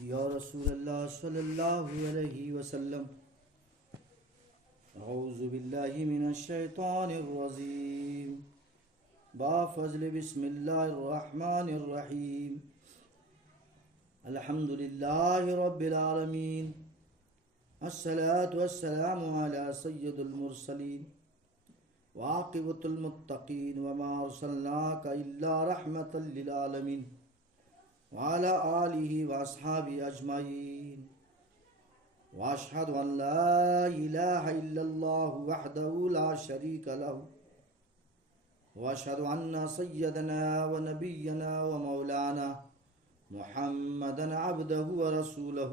یا رسول اللہ صلی اللہ علیہ وسلم اعوذ باللہ من الشیطان الرجیم بفضل بسم اللہ الرحمن الرحیم الحمد للہ رب العالمین الصلاة والسلام علی سید المرسلین وعاقبۃ المتقین وما ارسلناک الا رحمۃ للعالمین وعلى آلہ واصحابہ اجمعین واشہد ان لا الہ الا اللہ وحدہ لا شریک لہ واشہد ان سیدنا ونبینا ومولانا محمدا عبدہ ورسولہ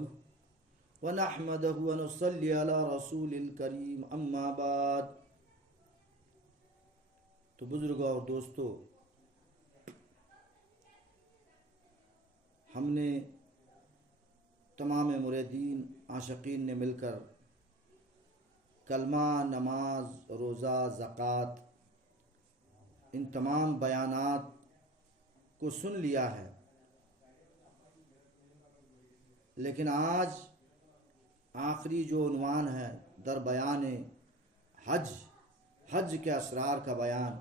ونحمدہ ونصلی علی رسول الکریم اما بعد۔ تو بزرگوں اور دوستو، ہم نے تمام مریدین عاشقین نے مل کر کلمہ، نماز، روزہ، زکوٰۃ، ان تمام بیانات کو سن لیا ہے، لیکن آج آخری جو عنوان ہے در بیان حج کے اسرار کا بیان،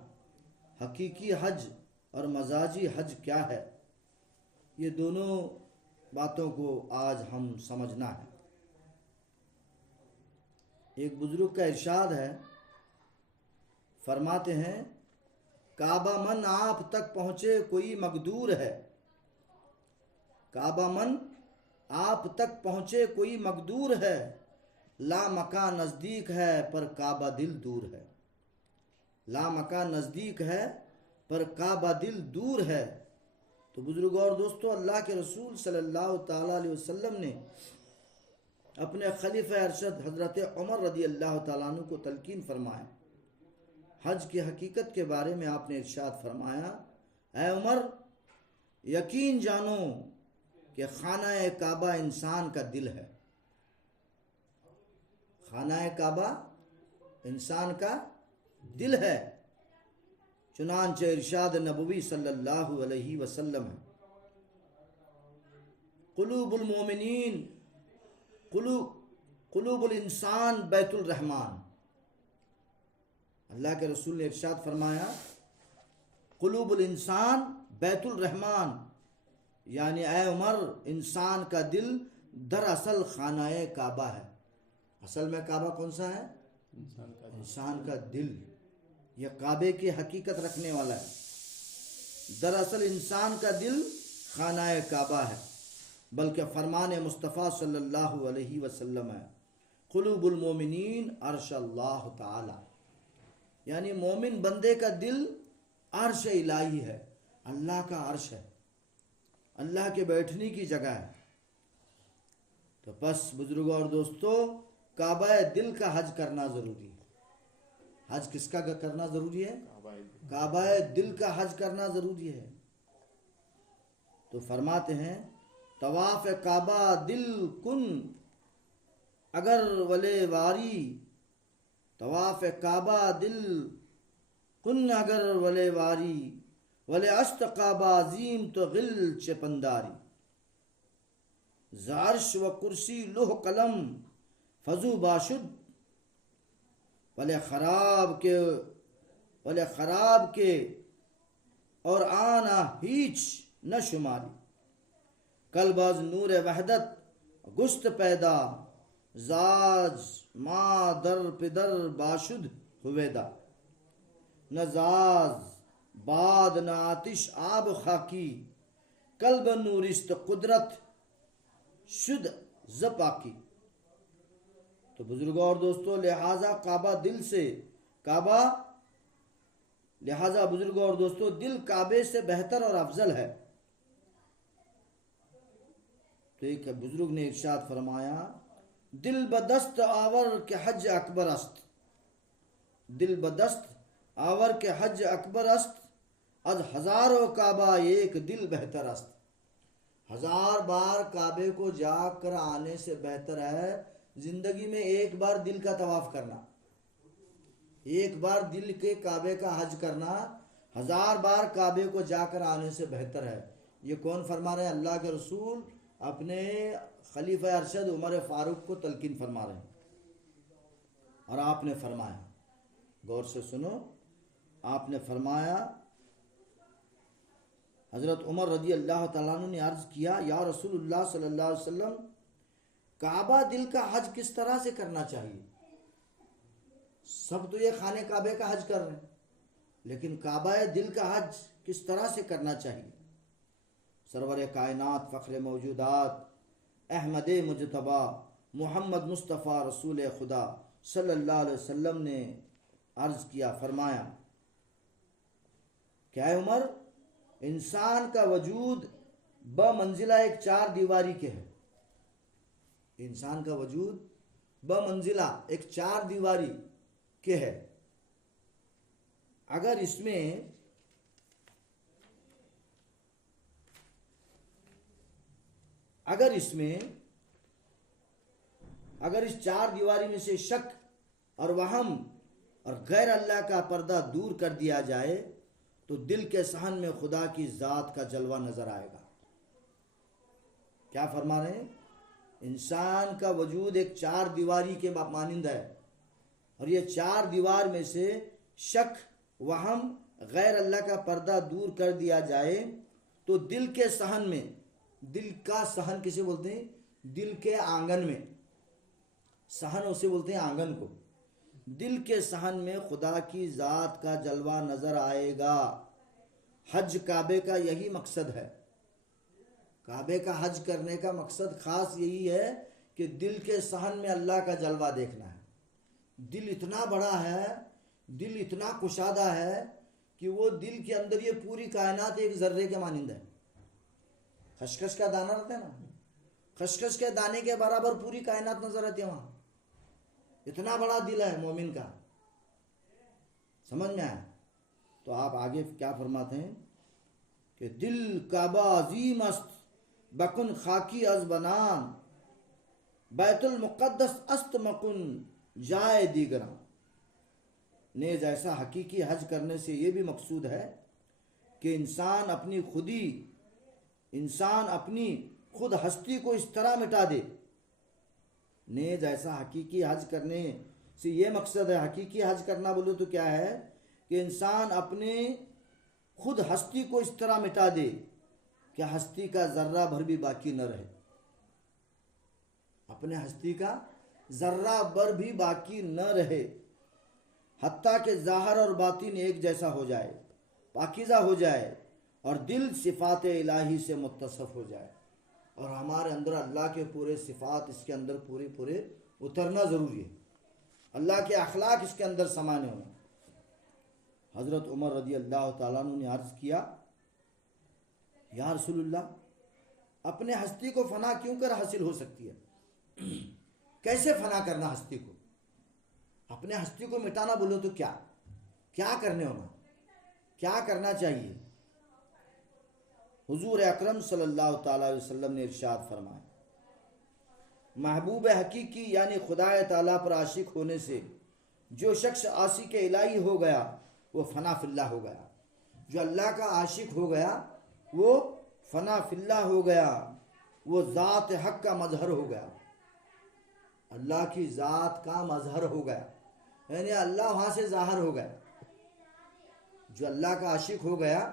حقیقی حج اور مجازی حج کیا ہے، یہ دونوں باتوں کو آج ہم سمجھنا ہے۔ ایک بزرگ کا ارشاد ہے، فرماتے ہیں کعبہ من آپ تک پہنچے کوئی مقدور ہے، کعبہ من آپ تک پہنچے کوئی مقدور ہے، لا مکان نزدیک ہے پر کعبہ دل دور ہے، لا مکان نزدیک ہے پر کعبہ دل دور ہے۔ تو بزرگوں اور دوستو، اللہ کے رسول صلی اللہ تعالیٰ علیہ وسلم نے اپنے خلیفہ ارشد حضرت عمر رضی اللہ تعالیٰ عنہ کو تلقین فرمایا۔ حج کی حقیقت کے بارے میں آپ نے ارشاد فرمایا، اے عمر، یقین جانو کہ خانہ کعبہ انسان کا دل ہے، خانہ کعبہ انسان کا دل ہے۔ چنانچہ ارشاد نبوی صلی اللہ علیہ وسلم ہے، قلوب المومنین قلوب الانسان بیت الرحمن۔ اللہ کے رسول نے ارشاد فرمایا قلوب الانسان بیت الرحمن، یعنی اے عمر، انسان کا دل دراصل خانہ کعبہ ہے۔ اصل میں کعبہ کون سا ہے؟ انسان کا دل، یہ کعبے کی حقیقت رکھنے والا ہے۔ دراصل انسان کا دل خانہ کعبہ ہے، بلکہ فرمان مصطفیٰ صلی اللہ علیہ وسلم ہے، قلوب المومنین عرش اللہ تعالی، یعنی مومن بندے کا دل عرش الہی ہے، اللہ کا عرش ہے، اللہ کے بیٹھنے کی جگہ ہے۔ تو بس بزرگوں اور دوستو، کعبہ دل کا حج کرنا ضروری ہے۔ حج کس کا کرنا ضروری ہے؟ کعبہ دل کا حج کرنا ضروری ہے۔ تو فرماتے ہیں طواف کعبہ دل کن اگر ولے واری، طواف کعبہ دل کن اگر ولے واری، ولے اشت کعبہ عظیم تو غل چپنداری، زعرش و کرسی لوح قلم فضو باشد، ولے خراب کے اور آنا ہیچ نہ شماری، قلب از نور وحدت گشت پیدا، زاج ما در پدر باشد ہویدا، نہ زاز باد نہ آتش آب خاکی، قلب نورست قدرت شد زپاکی۔ تو بزرگوں اور دوستو، لہٰذا بزرگوں اور دوستو، دل کعبے سے بہتر اور افضل ہے۔ تو ایک بزرگ نے ارشاد فرمایا، دل بدست آور کے حج اکبر است، دل بدست آور کے حج اکبر است، از ہزاروں کعبہ ایک دل بہتر است۔ ہزار بار کعبے کو جا کر آنے سے بہتر ہے زندگی میں ایک بار دل کا طواف کرنا، ایک بار دل کے کعبے کا حج کرنا ہزار بار کعبے کو جا کر آنے سے بہتر ہے۔ یہ کون فرما رہے ہیں؟ اللہ کے رسول اپنے خلیفہ ارشد عمر فاروق کو تلقین فرما رہے ہیں، اور آپ نے فرمایا، غور سے سنو، آپ نے فرمایا، حضرت عمر رضی اللہ تعالیٰ عنہ نے عرض کیا، یا رسول اللہ صلی اللہ علیہ وسلم، کعبہ دل کا حج کس طرح سے کرنا چاہیے؟ سب تو یہ خانے کعبے کا حج کر رہے ہیں، لیکن کعبہ دل کا حج کس طرح سے کرنا چاہیے؟ سرور کائنات، فخر موجودات، احمد مجتبی، محمد مصطفیٰ رسول خدا صلی اللہ علیہ وسلم نے عرض کیا، فرمایا کہ اے عمر، انسان کا وجود بمنزلہ ایک چار دیواری کے ہے، انسان کا وجود بمنزلہ ایک چار دیواری کے ہے، اگر اس چار دیواری میں سے شک اور وہم اور غیر اللہ کا پردہ دور کر دیا جائے تو دل کے صحن میں خدا کی ذات کا جلوہ نظر آئے گا۔ کیا فرما رہے ہیں؟ انسان کا وجود ایک چار دیواری کے مانند ہے، اور یہ چار دیوار میں سے شک، وہم، غیر اللہ کا پردہ دور کر دیا جائے تو دل کے صحن میں، دل کا صحن کسے بولتے ہیں؟ دل کے آنگن میں، صحن اسے بولتے ہیں آنگن کو، دل کے صحن میں خدا کی ذات کا جلوہ نظر آئے گا۔ حج کعبے کا یہی مقصد ہے، کعبے کا حج کرنے کا مقصد خاص یہی ہے کہ دل کے صحن میں اللہ کا جلوہ دیکھنا ہے۔ دل اتنا بڑا ہے، دل اتنا کشادہ ہے کہ وہ دل کے اندر یہ پوری کائنات ایک ذرے کے مانند ہے۔ خشخش کا دانہ رہتا ہے نا، خشخش کے دانے کے برابر پوری کائنات نظر آتی ہے وہاں، اتنا بڑا دل ہے مومن کا۔ سمجھ میں آیا؟ تو آپ آگے کیا فرماتے ہیں کہ دل کعبہ عظیم است بکن خاکی از بنام، بیت المقدس است مکن جائے دیگراں۔ نیز ایسا حقیقی حج کرنے سے یہ بھی مقصود ہے کہ انسان اپنی خود ہستی کو اس طرح مٹا دے۔ نیز ایسا حقیقی حج کرنے سے یہ مقصد ہے، حقیقی حج کرنا بولو تو کیا ہے کہ انسان اپنے خود ہستی کو اس طرح مٹا دے کہ ہستی کا ذرہ بھر بھی باقی نہ رہے، اپنے ہستی کا ذرہ بھر بھی باقی نہ رہے، حتیٰ کہ ظاہر اور باطن ایک جیسا ہو جائے، پاکیزہ ہو جائے، اور دل صفات الہی سے متصف ہو جائے، اور ہمارے اندر اللہ کے پورے صفات اس کے اندر پورے اترنا ضروری ہے، اللہ کے اخلاق اس کے اندر سمانے ہونا۔ حضرت عمر رضی اللہ تعالیٰ عنہ نے عرض کیا، یا رسول اللہ، اپنے ہستی کو فنا کیوں کر حاصل ہو سکتی ہے؟ کیسے فنا کرنا ہستی کو؟ اپنے ہستی کو مٹانا بولو تو کیا کرنے ہونا، کیا کرنا چاہیے؟ حضور اکرم صلی اللہ تعالیٰ علیہ وسلم نے ارشاد فرمایا، محبوب حقیقی یعنی خدا تعالیٰ پر عاشق ہونے سے جو شخص عاشق الہی ہو گیا وہ فنا فی اللہ ہو گیا، جو اللہ کا عاشق ہو گیا وہ فنا فی اللہ ہو گیا، وہ ذات حق کا مظہر ہو گیا، اللہ کی ذات کا مظہر ہو گیا، یعنی اللہ وہاں سے ظاہر ہو گیا۔ جو اللہ کا عاشق ہو گیا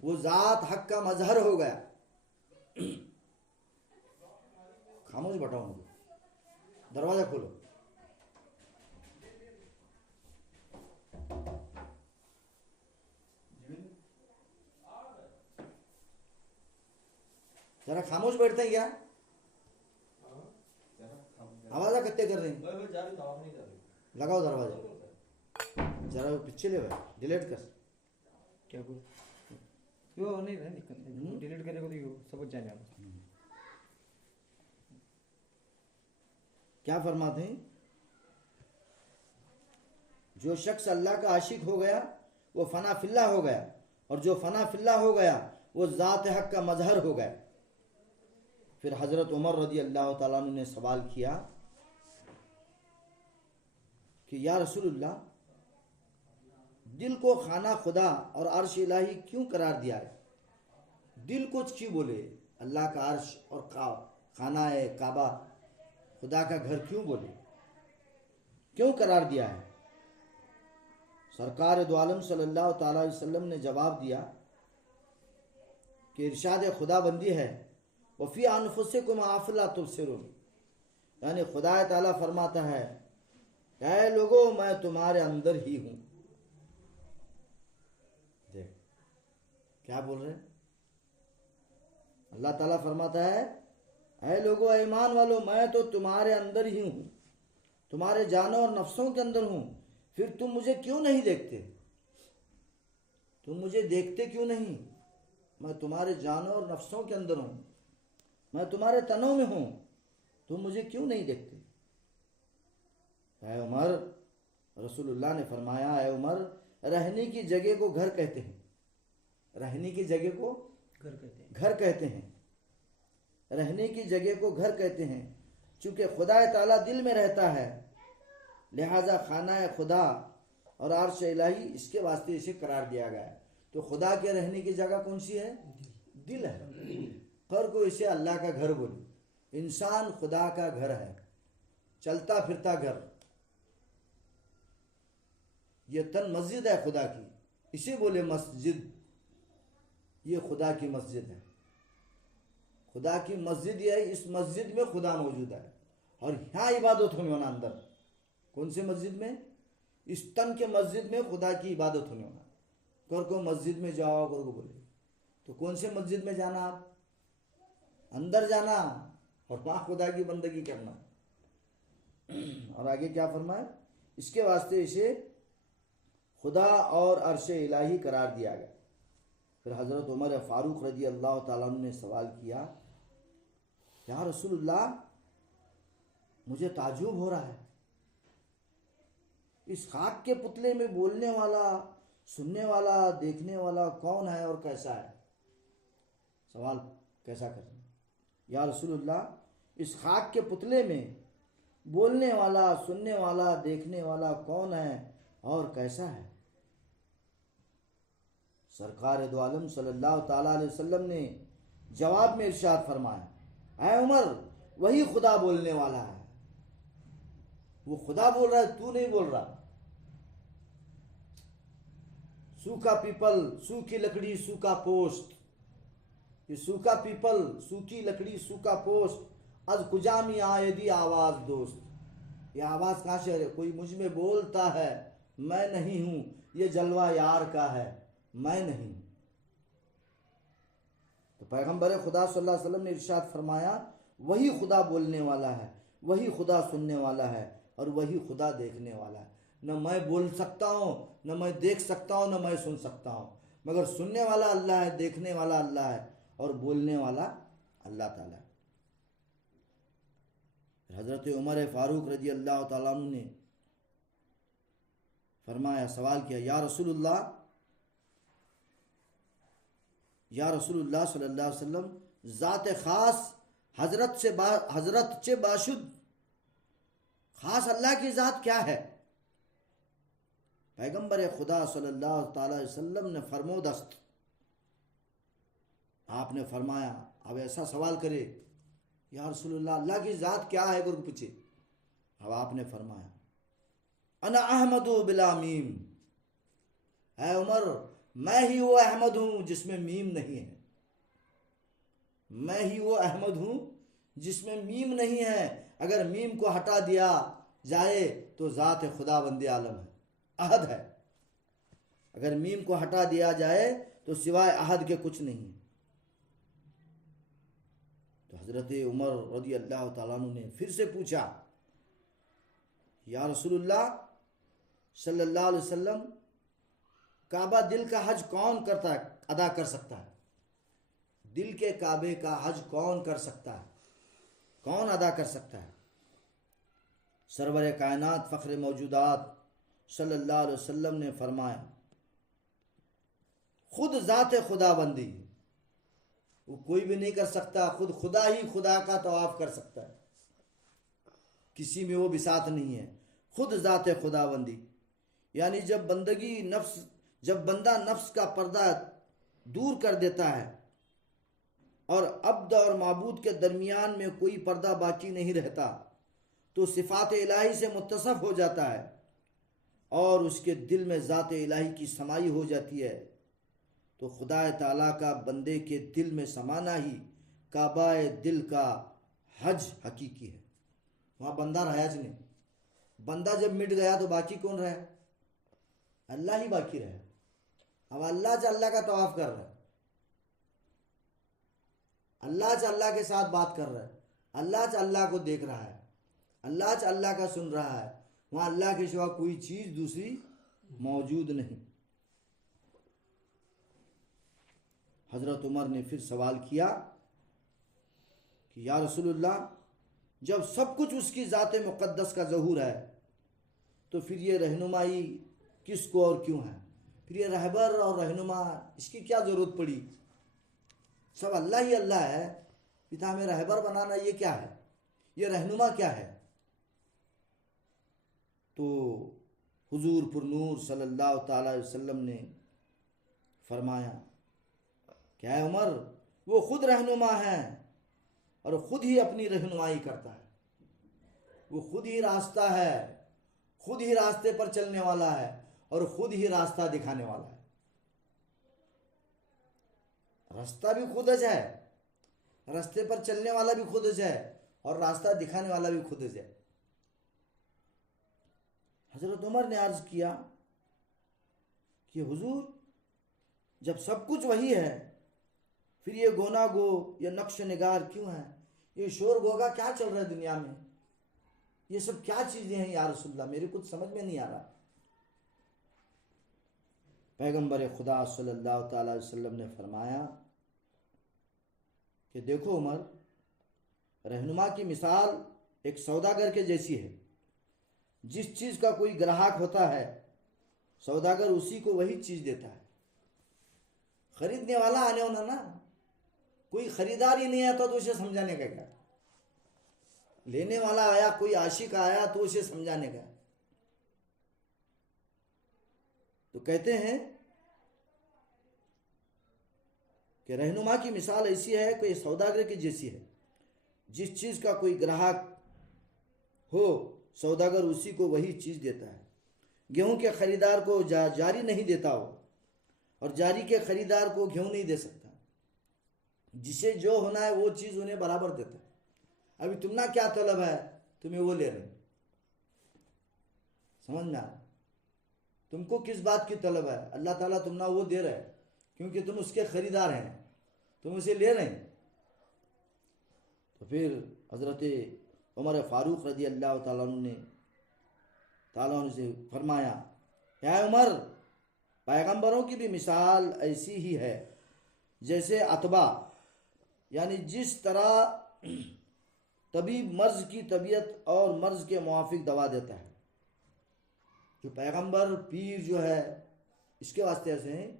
وہ ذات حق کا مظہر ہو گیا۔ خاموش بٹاؤ، مجھے دروازہ کھولو۔ ذرا خاموش بیٹھتے ہیں کیا؟ آواز کتے کر رہے ہیں؟ لگاؤ دروازہ، ذرا پیچھے لے بھائی، ڈیلیٹ کر۔ کیا بول وہ نہیں رہا دقت نہیں، ڈیلیٹ کرنے کو تو یہ سب جانے والا۔ کیا فرماتے ہیں؟ جو شخص اللہ کا عاشق ہو گیا وہ فنا فی اللہ ہو گیا، اور جو فنا فی اللہ ہو گیا وہ ذات حق کا مظہر ہو گیا۔ پھر حضرت عمر رضی اللہ تعالیٰ عنہ نے سوال کیا کہ یا رسول اللہ، دل کو خانہ خدا اور عرش الہی کیوں قرار دیا ہے؟ دل کو کیوں بولے؟ اللہ کا عرش اور خانہ کعبہ خدا کا گھر کیوں بولے؟ کیوں قرار دیا ہے؟ سرکار دو عالم صلی اللہ تعالیٰ علیہ وسلم نے جواب دیا کہ ارشاد خدا بندی ہے وفی انفسکم افلا تبصرون، یعنی خدا تعالیٰ فرماتا ہے اے لوگو میں تمہارے اندر ہی ہوں۔ دیکھ کیا بول رہے ہیں؟ اللہ تعالیٰ فرماتا ہے اے لوگو اے ایمان والو میں تو تمہارے اندر ہی ہوں، تمہارے جانوں اور نفسوں کے اندر ہوں، پھر تم مجھے کیوں نہیں دیکھتے؟ تم مجھے دیکھتے کیوں نہیں؟ میں تمہارے جانوں اور نفسوں کے اندر ہوں، میں تمہارے تنوں میں ہوں، تم مجھے کیوں نہیں دیکھتے؟ اے عمر، رسول اللہ نے فرمایا اے عمر، رہنے کی جگہ کو گھر کہتے ہیں، رہنے کی جگہ کو گھر کہتے ہیں، رہنے کی جگہ کو گھر کہتے ہیں، چونکہ خدا تعالیٰ دل میں رہتا ہے، لہذا خانہ خدا اور عرش الہی اس کے واسطے اسے قرار دیا گیا ہے۔ تو خدا کے رہنے کی جگہ کون سی ہے؟ دل ہے، ہر کو اسے اللہ کا گھر بولے۔ انسان خدا کا گھر ہے، چلتا پھرتا گھر، یہ تن مسجد ہے خدا کی، اسے بولے مسجد، یہ خدا کی مسجد ہے۔ خدا کی مسجد یہ ہے، اس مسجد میں خدا موجود ہے اور یہاں عبادت ہونے ہونا اندر۔ کون سے مسجد میں؟ اس تن کے مسجد میں خدا کی عبادت ہونے ہونا۔ کر کو مسجد میں جاؤ کر کو بولے، تو کون سے مسجد میں جانا؟ آپ اندر جانا اور وہاں خدا کی بندگی کرنا۔ اور آگے کیا فرمائے؟ اس کے واسطے اسے خدا اور عرش الہی قرار دیا گیا۔ پھر حضرت عمر فاروق رضی اللہ تعالیٰ عنہ نے سوال کیا یا رسول اللہ مجھے تعجب ہو رہا ہے، اس خاک کے پتلے میں بولنے والا، سننے والا، دیکھنے والا کون ہے اور کیسا ہے؟ سوال کیسا کریں؟ یا رسول اللہ اس خاک کے پتلے میں بولنے والا، سننے والا، دیکھنے والا کون ہے اور کیسا ہے؟ سرکار دو عالم صلی اللہ تعالیٰ علیہ وسلم نے جواب میں ارشاد فرمایا اے عمر وہی خدا بولنے والا ہے، وہ خدا بول رہا ہے، تو نہیں بول رہا۔ سوکھا پیپل، سوکھی لکڑی، سوکھا پوست، یہ سوکھا پیپل، سوکھی لکڑی، سوکھا پوست، از کجا می آیدی آواز دوست، یہ آواز کہاں سے ہے؟ کوئی مجھ میں بولتا ہے، میں نہیں ہوں، یہ جلوہ یار کا ہے، میں نہیں۔ تو پیغمبر خدا صلی اللہ علیہ وسلم نے ارشاد فرمایا وہی خدا بولنے والا ہے، وہی خدا سننے والا ہے اور وہی خدا دیکھنے والا ہے۔ نہ میں بول سکتا ہوں، نہ میں دیکھ سکتا ہوں، نہ میں سن سکتا ہوں، مگر سننے والا اللہ ہے، دیکھنے والا اللہ ہے اور بولنے والا اللہ تعالیٰ ہے۔ حضرت عمر فاروق رضی اللہ تعالیٰ عنہ نے فرمایا، سوال کیا یا رسول اللہ صلی اللہ علیہ وسلم ذات خاص حضرت چے باشد خاص اللہ کی ذات کیا ہے؟ پیغمبر خدا صلی اللہ تعالی علیہ وسلم نے فرمودست، آپ نے فرمایا اب ایسا سوال کرے یا رسول اللہ کی ذات کیا ہے کو پوچھے، اب آپ نے فرمایا انا احمد بلا میم، اے عمر میں ہی وہ احمد ہوں جس میں میم نہیں ہے، میں ہی وہ احمد ہوں جس میں میم نہیں ہے۔ اگر میم کو ہٹا دیا جائے تو ذات خدا بند عالم ہے، احد ہے۔ اگر میم کو ہٹا دیا جائے تو سوائے احد کے کچھ نہیں۔ تو حضرت عمر رضی اللہ تعالیٰ عنہ نے پھر سے پوچھا یا رسول اللہ صلی اللہ علیہ وسلم کعبہ دل کا حج کون ادا کر سکتا ہے؟ دل کے کعبے کا حج کون کر سکتا ہے، کون ادا کر سکتا ہے؟ سرور کائنات فخر موجودات صلی اللہ علیہ وسلم نے فرمایا خود ذات خدا بندی، وہ کوئی بھی نہیں کر سکتا، خود خدا ہی خدا کا طواف کر سکتا ہے، کسی میں وہ بساط نہیں ہے، خود ذات خدا بندی۔ یعنی جب بندہ نفس کا پردہ دور کر دیتا ہے اور عبد اور معبود کے درمیان میں کوئی پردہ باقی نہیں رہتا تو صفات الہی سے متصف ہو جاتا ہے اور اس کے دل میں ذات الہی کی سمائی ہو جاتی ہے، تو خدا تعالیٰ کا بندے کے دل میں سمانا ہی کعبہ دل کا حج حقیقی ہے۔ وہاں بندہ رہا جی نہیں، بندہ جب مٹ گیا تو باقی کون رہا؟ اللہ ہی باقی رہا۔ اب اللہ کا طواف کر رہا ہے، اللہ کے ساتھ بات کر رہا ہے، اللہ کو دیکھ رہا ہے، اللہ کا سن رہا ہے، وہاں اللہ کے سوا کوئی چیز دوسری موجود نہیں۔ حضرت عمر نے پھر سوال کیا کہ یا رسول اللہ، جب سب کچھ اس کی ذات مقدس کا ظہور ہے تو پھر یہ رہنمائی کس کو اور کیوں ہے؟ پھر یہ رہبر اور رہنما اس کی کیا ضرورت پڑی؟ سب اللہ ہی اللہ ہے، پتا ہمیں رہبر بنانا یہ کیا ہے؟ یہ رہنما کیا ہے؟ تو حضور پر نور صلی اللہ تعالی علیہ وسلم نے فرمایا کہ اے عمر، وہ خود رہنما ہے اور خود ہی اپنی رہنمائی کرتا ہے، وہ خود ہی راستہ ہے، خود ہی راستے پر چلنے والا ہے اور خود ہی راستہ دکھانے والا ہے۔ راستہ بھی خود ہے، راستے پر چلنے والا بھی خود ہے اور راستہ دکھانے والا بھی خود ہے۔ حضرت عمر نے عرض کیا کہ حضور، جب سب کچھ وہی ہے پھر یہ گونا گو، یہ نقش نگار کیوں ہے؟ یہ شور گوگا کیا چل رہا ہے دنیا میں؟ یہ سب کیا چیزیں ہیں یا رسول اللہ؟ میرے کچھ سمجھ میں نہیں آ رہا۔ پیغمبر خدا صلی اللہ تعالی علیہ وسلم نے فرمایا کہ دیکھو عمر، رہنما کی مثال ایک سوداگر کے جیسی ہے۔ جس چیز کا کوئی گراہک ہوتا ہے سوداگر اسی کو وہی چیز دیتا ہے۔ خریدنے والا آنے ہونا نا، کوئی خریدار ہی نہیں آتا تو اسے سمجھانے کا کیا؟ لینے والا آیا، کوئی عاشق آیا تو اسے سمجھانے کا۔ تو کہتے ہیں کہ رہنما کی مثال ایسی ہے کہ سوداگر کی جیسی ہے۔ جس چیز کا کوئی گراہک ہو سوداگر اسی کو وہی چیز دیتا ہے۔ گیہوں کے خریدار کو جاری نہیں دیتا ہو اور جاری کے خریدار کو گیہوں نہیں دے سکتا۔ جسے جو ہونا ہے وہ چیز انہیں برابر دیتا ہے۔ ابھی تمنا کیا طلب ہے، تمہیں وہ لے رہے ہیں، سمجھ میں آ رہا؟ تم کو کس بات کی طلب ہے؟ اللہ تعالیٰ تمنا وہ دے رہا ہے کیونکہ تم اس کے خریدار ہیں، تم اسے لے رہے ہیں۔ تو پھر حضرت عمر فاروق رضی اللہ تعالیٰ عنہ نے سے فرمایا، اے عمر، پیغمبروں کی بھی مثال ایسی ہی ہے جیسے عتبہ، یعنی جس طرح طبیب مرض کی طبیعت اور مرض کے موافق دوا دیتا ہے۔ جو پیغمبر پیر جو ہے اس کے واسطے ایسے ہیں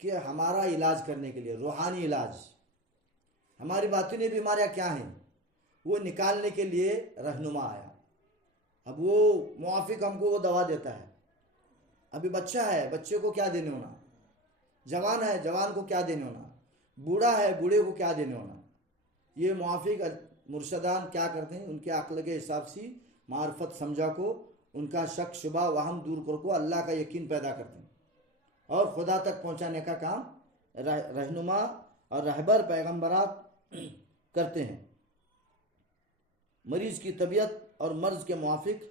کہ ہمارا علاج کرنے کے لیے، روحانی علاج، ہماری باطنی بیماریاں کیا ہیں وہ نکالنے کے لیے رہنما آیا۔ اب وہ موافق ہم کو وہ دوا دیتا ہے۔ ابھی بچہ ہے، بچے کو کیا دینے ہونا، جوان ہے، جوان کو کیا دینے ہونا، بوڑھا ہے، بوڑھے کو کیا دینے ہونا، یہ موافق مرشدان کیا کرتے ہیں؟ ان کے عقل کے حساب سے معرفت سمجھا کو، ان کا شک شبہ وہم دور کر کو اللہ کا یقین پیدا کرتے ہیں اور خدا تک پہنچانے کا کام رہنما اور رہبر پیغمبرات کرتے ہیں۔ مریض کی طبیعت اور مرض کے موافق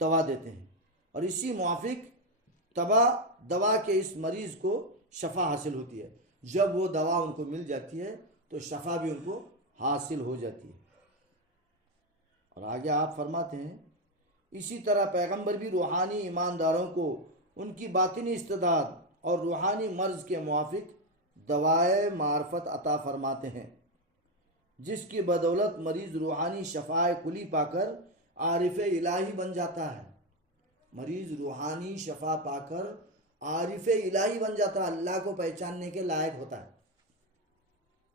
دوا دیتے ہیں اور اسی موافق دوا کے اس مریض کو شفا حاصل ہوتی ہے۔ جب وہ دوا ان کو مل جاتی ہے تو شفا بھی ان کو حاصل ہو جاتی ہے۔ اور آگے آپ فرماتے ہیں، اسی طرح پیغمبر بھی روحانی ایمانداروں کو ان کی باطنی استعداد اور روحانی مرض کے موافق دوائے معرفت عطا فرماتے ہیں، جس کی بدولت مریض روحانی شفاء کلی پا کر عارف الہی بن جاتا ہے۔ مریض روحانی شفا پا کر عارف الہی بن جاتا ہے، اللہ کو پہچاننے کے لائق ہوتا ہے،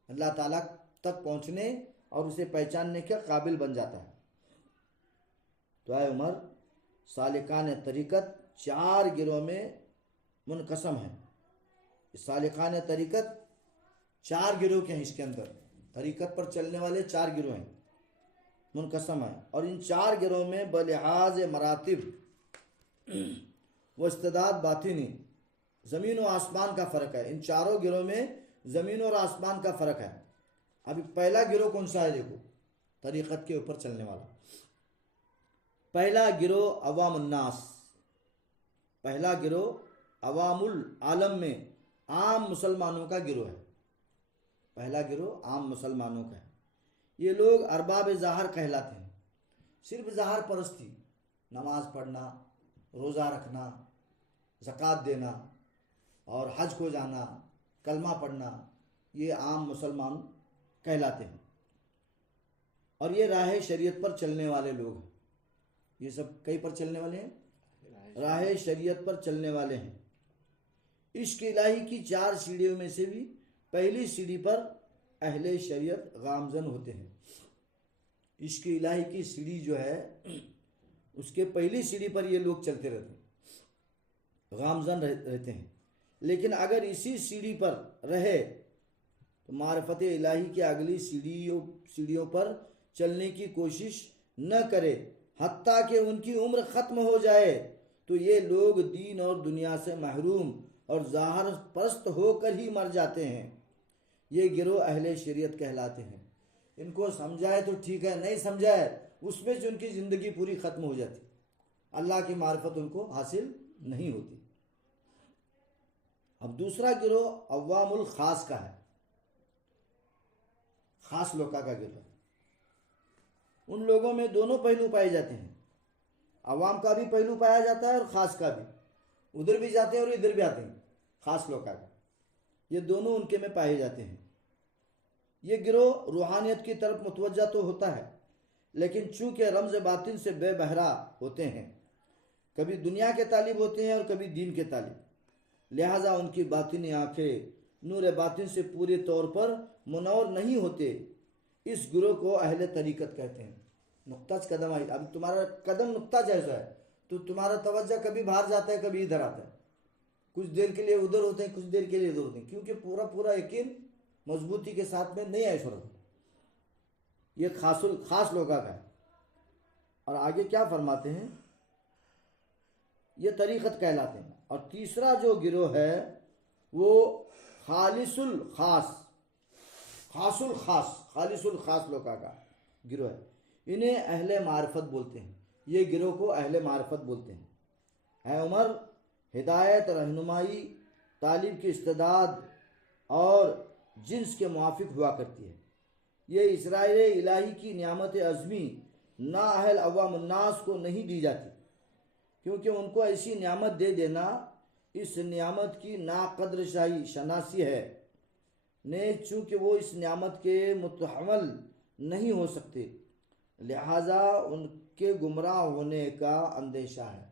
اللہ تعالیٰ تک پہنچنے اور اسے پہچاننے کے قابل بن جاتا ہے۔ تو اے عمر، سالکان طریقت 4 گروہ میں منقسم ہیں۔ سالکان طریقت 4 گروہ کے ہیں اس کے اندر۔ طریقت پر چلنے والے 4 گروہ ہیں، منقسم ہیں، اور ان 4 گروہ میں بلحاظ مراتب و استعداد باطنی زمین و آسمان کا فرق ہے۔ ان چاروں گروہ میں زمین اور آسمان کا فرق ہے۔ ابھی پہلا گروہ کون سا ہے؟ دیکھو، طریقت کے اوپر چلنے والا پہلا گروہ عوام الناس، پہلا گروہ عوام العالم میں عام مسلمانوں کا گروہ ہے۔ پہلا گروہ عام مسلمانوں کا ہے۔ یہ لوگ ارباب ظاہر کہلاتے ہیں، صرف ظاہر پرستی، نماز پڑھنا، روزہ رکھنا، زکوٰۃ دینا اور حج کو جانا، کلمہ پڑھنا، یہ عام مسلمان کہلاتے ہیں، اور یہ راہ شریعت پر چلنے والے لوگ ہیں۔ یہ سب کئی پر چلنے والے ہیں؟ راہ شریعت پر چلنے والے ہیں۔ عشق الہی کی 4 سیڑھیوں میں سے بھی پہلی سیڑھی پر اہل شریعت گامزن ہوتے ہیں۔ عشق الہی کی سیڑھی جو ہے اس کے پہلی سیڑھی پر یہ لوگ چلتے رہتے ہیں، گامزن رہتے ہیں۔ لیکن اگر اسی سیڑھی پر رہے تو معرفت الہی کے اگلی سیڑھیوں پر چلنے کی کوشش نہ کرے، حتیٰ کہ ان کی عمر ختم ہو جائے، تو یہ لوگ دین اور دنیا سے محروم اور ظاہر پرست ہو کر ہی مر جاتے ہیں۔ یہ گروہ اہل شریعت کہلاتے ہیں۔ ان کو سمجھائے تو ٹھیک ہے، نہیں سمجھائے اس میں سے ان کی زندگی پوری ختم ہو جاتی، اللہ کی معرفت ان کو حاصل نہیں ہوتی۔ اب دوسرا گروہ عوام الخاص کا ہے، خاص لوکا کا گروہ ہے۔ ان لوگوں میں دونوں پہلو پائے جاتے ہیں، عوام کا بھی پہلو پایا جاتا ہے اور خاص کا بھی، ادھر بھی جاتے ہیں اور ادھر بھی آتے ہیں، خاص لوکا کا، یہ دونوں ان کے میں پائے جاتے ہیں۔ یہ گروہ روحانیت کی طرف متوجہ تو ہوتا ہے، لیکن چونکہ رمز باطن سے بے بہرا ہوتے ہیں، کبھی دنیا کے طالب ہوتے ہیں اور کبھی دین کے طالب، لہٰذا ان کی باطنی آنکھیں نور باطن سے پورے طور پر منور نہیں ہوتے۔ اس گروہ کو اہل طریقت کہتے ہیں۔ نقطہ قدم آئی، اب تمہارا قدم نقطہ جیسا ہے تو تمہارا توجہ کبھی باہر جاتا ہے، کبھی ادھر آتا ہے، کچھ دیر کے لیے ادھر ہوتے ہیں، کچھ دیر کے لیے ادھر ہوتے ہیں، کیونکہ پورا یقین مضبوطی کے ساتھ میں نہیں آئے سورت۔ یہ خاص لوگا کا ہے۔ اور آگے کیا فرماتے ہیں؟ یہ طریقت کہلاتے ہیں۔ اور تیسرا جو گروہ ہے وہ خالص الخاص لوگا کا گروہ ہے۔ انہیں اہل معرفت بولتے ہیں، یہ گروہ کو اہل معرفت بولتے ہیں۔ اے عمر، ہدایت، رہنمائی طالب کی استعداد اور جنس کے موافق ہوا کرتی ہے۔ یہ اسرائیل الہی کی نعمت عظمی نااہل عوام الناس کو نہیں دی جاتی، کیونکہ ان کو ایسی نعمت دے دینا اس نعمت کی ناقدر شناسی ہے، چونکہ وہ اس نعمت کے متحمل نہیں ہو سکتے، لہٰذا ان کے گمراہ ہونے کا اندیشہ ہے۔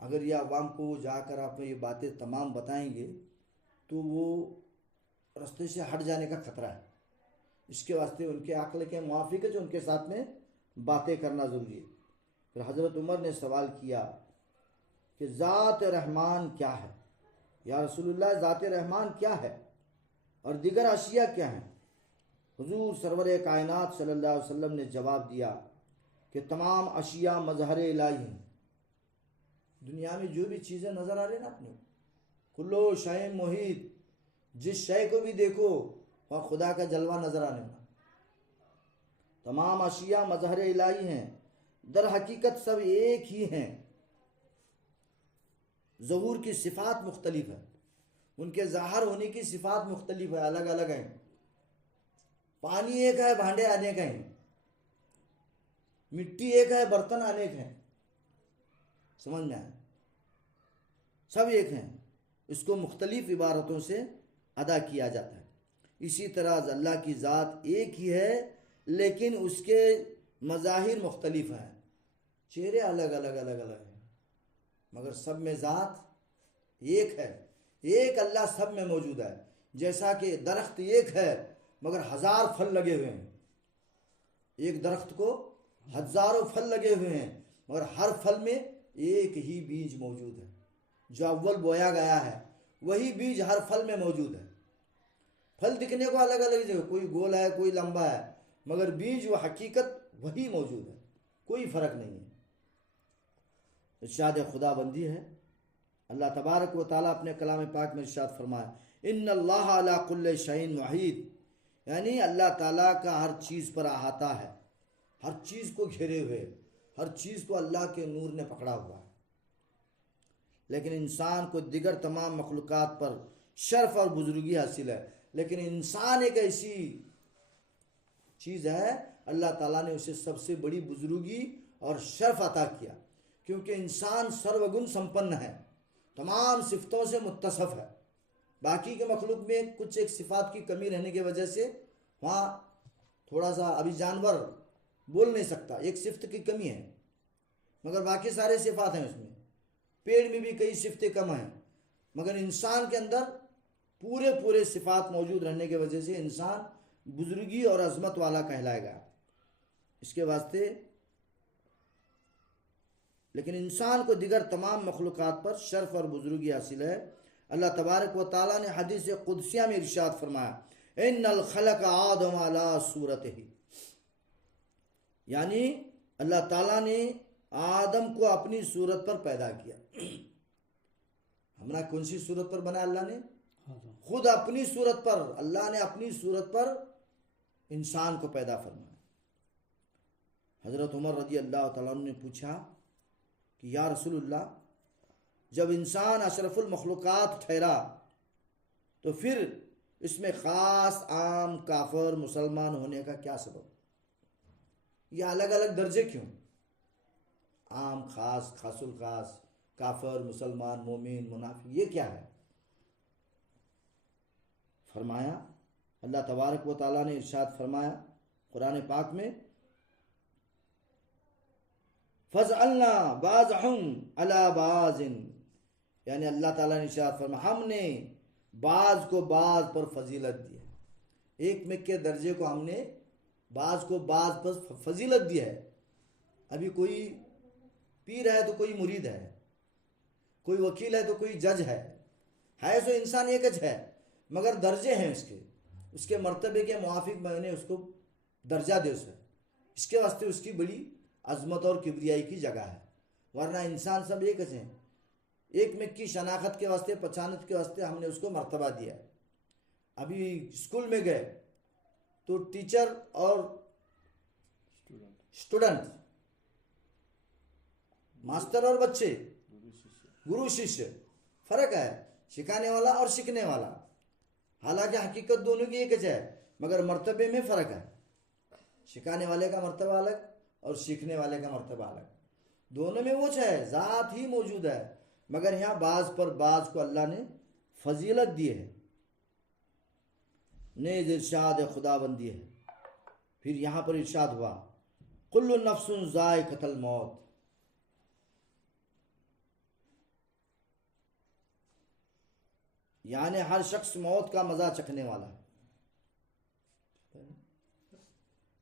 اگر یہ عوام کو جا کر آپ یہ باتیں تمام بتائیں گے تو وہ رستے سے ہٹ جانے کا خطرہ ہے۔ اس کے واسطے ان کے عقل کے موافق ہے جو ان کے ساتھ میں باتیں کرنا ضروری ہے۔ پھر حضرت عمر نے سوال کیا کہ ذات رحمان کیا ہے؟ یا رسول اللہ، ذات رحمان کیا ہے اور دیگر اشیاء کیا ہیں؟ حضور سرور کائنات صلی اللہ علیہ وسلم نے جواب دیا کہ تمام اشیاء مظہر الہی ہیں۔ دنیا میں جو بھی چیزیں نظر آ رہی ہیں نا اپنے، کلو شے محیط، جس شے کو بھی دیکھو وہاں خدا کا جلوہ نظر آنے والا۔ تمام اشیاء مظہر الہی ہیں، در حقیقت سب ایک ہی ہیں، ظہور کی صفات مختلف ہے، ان کے ظاہر ہونے کی صفات مختلف ہے، الگ الگ ہیں۔ پانی ایک ہے، بھانڈے انیک ہیں، مٹی ایک ہے، برتن انیک ہیں، سمجھ میں آئے؟ سب ایک ہیں، اس کو مختلف عبارتوں سے ادا کیا جاتا ہے۔ اسی طرح اللہ کی ذات ایک ہی ہے لیکن اس کے مظاہر مختلف ہیں، چہرے الگ الگ ہیں، مگر سب میں ذات ایک ہے۔ ایک اللہ سب میں موجود ہے، جیسا کہ درخت ایک ہے مگر ہزار پھل لگے ہوئے ہیں، ایک درخت کو ہزاروں پھل لگے ہوئے ہیں مگر ہر پھل میں ایک ہی بیج موجود ہے، جو اول بویا گیا ہے وہی بیج ہر پھل میں موجود ہے۔ پھل دکھنے کو الگ الگ جگہ، کوئی گول ہے کوئی لمبا ہے، مگر بیج و حقیقت وہی موجود ہے، کوئی فرق نہیں ہے۔ ارشاد خدا بندی ہے، اللہ تبارک و تعالیٰ اپنے کلام پاک میں ارشاد فرمایا ان اللہ علی کل شیء محیط، یعنی اللہ تعالیٰ کا ہر چیز پر احاطہ ہے، ہر چیز کو گھیرے ہوئے، ہر چیز کو اللہ کے نور نے پکڑا ہوا ہے۔ لیکن انسان کو دیگر تمام مخلوقات پر شرف اور بزرگی حاصل ہے، لیکن انسان ایک ایسی چیز ہے اللہ تعالیٰ نے اسے سب سے بڑی بزرگی اور شرف عطا کیا، کیونکہ انسان سروگن سمپن ہے، تمام صفتوں سے متصف ہے۔ باقی کے مخلوق میں کچھ ایک صفات کی کمی رہنے کی وجہ سے وہاں تھوڑا سا ابھی جانور بول نہیں سکتا، ایک صفت کی کمی ہے، مگر باقی سارے صفات ہیں اس میں۔ پیڑ میں بھی کئی صفتیں کم ہیں، مگر انسان کے اندر پورے صفات موجود رہنے کی وجہ سے انسان بزرگی اور عظمت والا کہلائے گا۔ اس کے واسطے لیکن انسان کو دیگر تمام مخلوقات پر شرف اور بزرگی حاصل ہے۔ اللہ تبارک و تعالیٰ نے حدیث قدسیہ میں ارشاد فرمایا ان الخلق آدم علی صورتہ، یعنی اللہ تعالیٰ نے آدم کو اپنی صورت پر پیدا کیا۔ ہمارا کون سی صورت پر بنا اللہ نے؟ خود اپنی صورت پر، اللہ نے اپنی صورت پر انسان کو پیدا فرمایا۔ حضرت عمر رضی اللہ تعالیٰ عنہ نے پوچھا کہ یا رسول اللہ، جب انسان اشرف المخلوقات ٹھہرا تو پھر اس میں خاص، عام، کافر، مسلمان ہونے کا کیا سبب؟ یہ الگ الگ درجے کیوں؟ عام، خاص، خاص الخاص، کافر، مسلمان، مومن، منافق، یہ کیا ہے؟ فرمایا اللہ تبارک و تعالیٰ نے ارشاد فرمایا قرآن پاک میں فَضَلْنَا بَعْضَهُمْ عَلَى بَعْضٍ، یعنی اللہ تعالیٰ نے ارشاد فرمایا ہم نے بعض کو بعض پر فضیلت دی ہے، ایک میں کے درجے کو ہم نے بعض کو بعض پر فضیلت دی ہے۔ ابھی کوئی پیر ہے تو کوئی مرید ہے، کوئی وکیل ہے تو کوئی جج ہے سو انسان ایک ہے، مگر درجے ہیں اس کے مرتبے کے موافق میں نے اس کو درجہ دے اسے، اس کے واسطے اس کی بڑی عظمت اور کبریائی کی جگہ ہے، ورنہ انسان سب ایک ہیں۔ ایک میں کی شناخت کے واسطے، پہچانت کے واسطے ہم نے اس کو مرتبہ دیا ہے۔ ابھی اسکول میں گئے تو ٹیچر اور اسٹوڈنٹ، ماسٹر اور بچے، گرو شیشیہ، فرق ہے، سکھانے والا اور سیکھنے والا، حالانکہ حقیقت دونوں کی ایک ہے، مگر مرتبے میں فرق ہے۔ سکھانے والے کا مرتبہ الگ اور سیکھنے والے کا مرتبہ الگ، دونوں میں وہ ہے، ذات ہی موجود ہے، مگر یہاں بعض پر بعض کو اللہ نے فضیلت دی ہے، نیز ارشاد خدا بندی ہے۔ پھر یہاں پر ارشاد ہوا کل نفس ذائقۃ الموت، یعنی ہر شخص موت کا مزہ چکھنے والا ہے،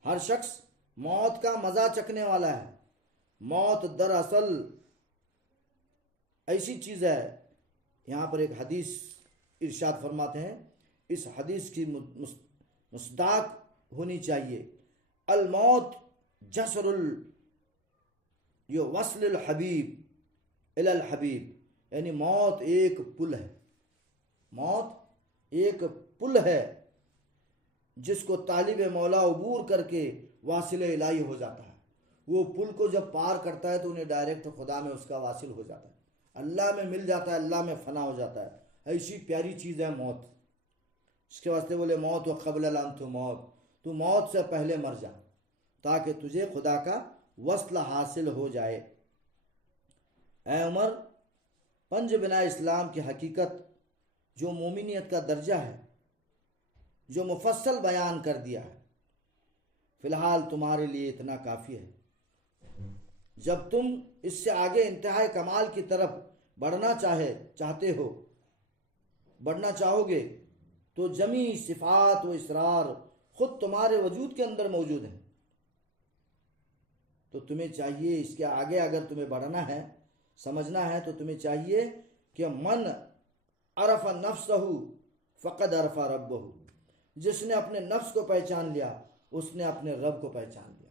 ہر شخص موت کا مزہ چکھنے والا ہے۔ موت دراصل ایسی چیز ہے، یہاں پر ایک حدیث ارشاد فرماتے ہیں، اس حدیث کی مصداق ہونی چاہیے، الموت جسر وصل الحبیب الی الحبیب، یعنی موت ایک پل ہے، موت ایک پل ہے جس کو طالب مولا عبور کر کے واصل الہی ہو جاتا ہے۔ وہ پل کو جب پار کرتا ہے تو انہیں ڈائریکٹ خدا میں اس کا واصل ہو جاتا ہے، اللہ میں مل جاتا ہے، اللہ میں فنا ہو جاتا ہے۔ ایسی پیاری چیز ہے موت، اس کے واسطے بولے موت و قبل ان تموت، تو موت سے پہلے مر جا تاکہ تجھے خدا کا وصل حاصل ہو جائے۔ اے عمر، پنج بنا اسلام کی حقیقت جو مومنیت کا درجہ ہے، جو مفصل بیان کر دیا ہے، فی الحال تمہارے لیے اتنا کافی ہے۔ جب تم اس سے آگے انتہائی کمال کی طرف بڑھنا چاہو گے تو جمی صفات و اسرار خود تمہارے وجود کے اندر موجود ہیں، تو تمہیں چاہیے اس کے آگے اگر تمہیں بڑھنا ہے، سمجھنا ہے، تو تمہیں چاہیے کہ من عرف نفسہ فقد عرف ربہ، جس نے اپنے نفس کو پہچان لیا اس نے اپنے رب کو پہچان لیا۔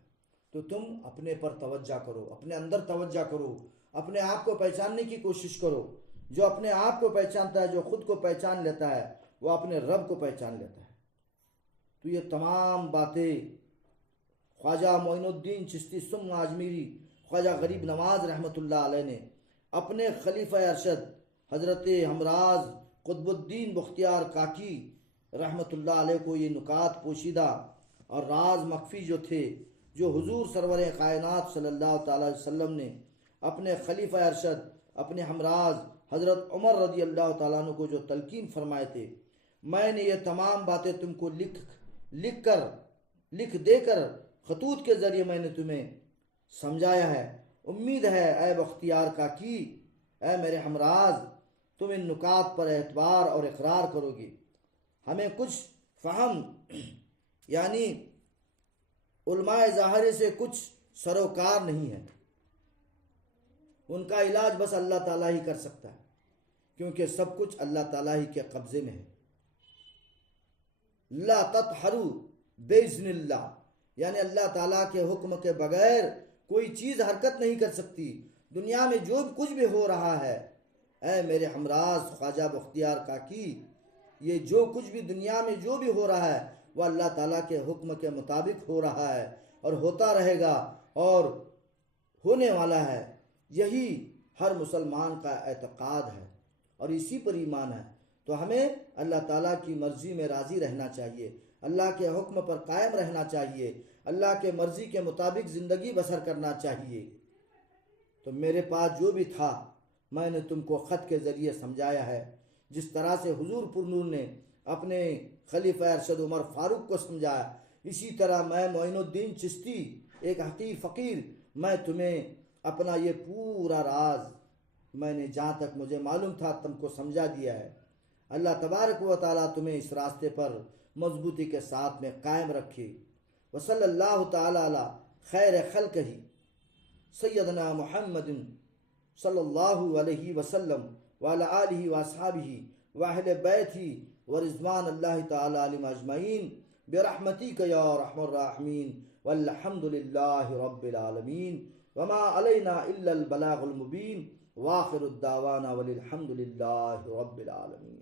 تو تم اپنے پر توجہ کرو، اپنے اندر توجہ کرو، اپنے آپ کو پہچاننے کی کوشش کرو۔ جو اپنے آپ کو پہچانتا ہے، جو خود کو پہچان لیتا ہے، وہ اپنے رب کو پہچان لیتا ہے۔ تو یہ تمام باتیں خواجہ معین الدین چشتی سم اجمیری، خواجہ غریب نواز رحمۃ اللہ علیہ نے اپنے خلیفہ ارشد حضرت ہمراز قطب الدین بختیار کاکی رحمۃ اللہ علیہ کو یہ نکات پوشیدہ اور راز مخفی جو تھے، جو حضور سرور کائنات صلی اللہ تعالی وسلم نے اپنے خلیفہ ارشد اپنے ہمراز حضرت عمر رضی اللہ تعالیٰ عنہ کو جو تلقین فرمائے تھے، میں نے یہ تمام باتیں تم کو لکھ دے کر خطوط کے ذریعے میں نے تمہیں سمجھایا ہے۔ امید ہے اے بختیار کاکی، اے میرے ہمراز، تم ان نکات پر اعتبار اور اقرار کرو گے۔ ہمیں کچھ فہم یعنی علماء ظاہرے سے کچھ سروکار نہیں ہے، ان کا علاج بس اللہ تعالیٰ ہی کر سکتا ہے، کیونکہ سب کچھ اللہ تعالیٰ ہی کے قبضے میں ہے۔ لا تطہروا باذن اللہ، یعنی اللہ تعالیٰ کے حکم کے بغیر کوئی چیز حرکت نہیں کر سکتی۔ دنیا میں جو کچھ بھی ہو رہا ہے، اے میرے ہمراز خواجہ بختیار کاکی، یہ جو کچھ بھی دنیا میں جو بھی ہو رہا ہے وہ اللہ تعالیٰ کے حکم کے مطابق ہو رہا ہے اور ہوتا رہے گا اور ہونے والا ہے۔ یہی ہر مسلمان کا اعتقاد ہے اور اسی پر ایمان ہے۔ تو ہمیں اللہ تعالیٰ کی مرضی میں راضی رہنا چاہیے، اللہ کے حکم پر قائم رہنا چاہیے، اللہ کے مرضی کے مطابق زندگی بسر کرنا چاہیے۔ تو میرے پاس جو بھی تھا میں نے تم کو خط کے ذریعے سمجھایا ہے، جس طرح سے حضور پرنور نے اپنے خلیفہ ارشد عمر فاروق کو سمجھایا، اسی طرح میں معین الدین چشتی ایک حقیر فقیر، میں تمہیں اپنا یہ پورا راز میں نے جہاں تک مجھے معلوم تھا تم کو سمجھا دیا ہے۔ اللہ تبارک و تعالیٰ تمہیں اس راستے پر مضبوطی کے ساتھ میں قائم رکھے۔ وصلی اللہ تعالی علی خیر خلقہ سیدنا محمد صلی اللہ علیہ وسلم وعلی آلہ واصحابہ واہل بیتہ ورضوان اللہ تعالی علیہم اجمعین برحمتک یا ارحم الراحمین والحمد للہ رب العالمین وما علینا الا البلاغ المبین واخر الدعوانا والحمد للہ رب العالمین۔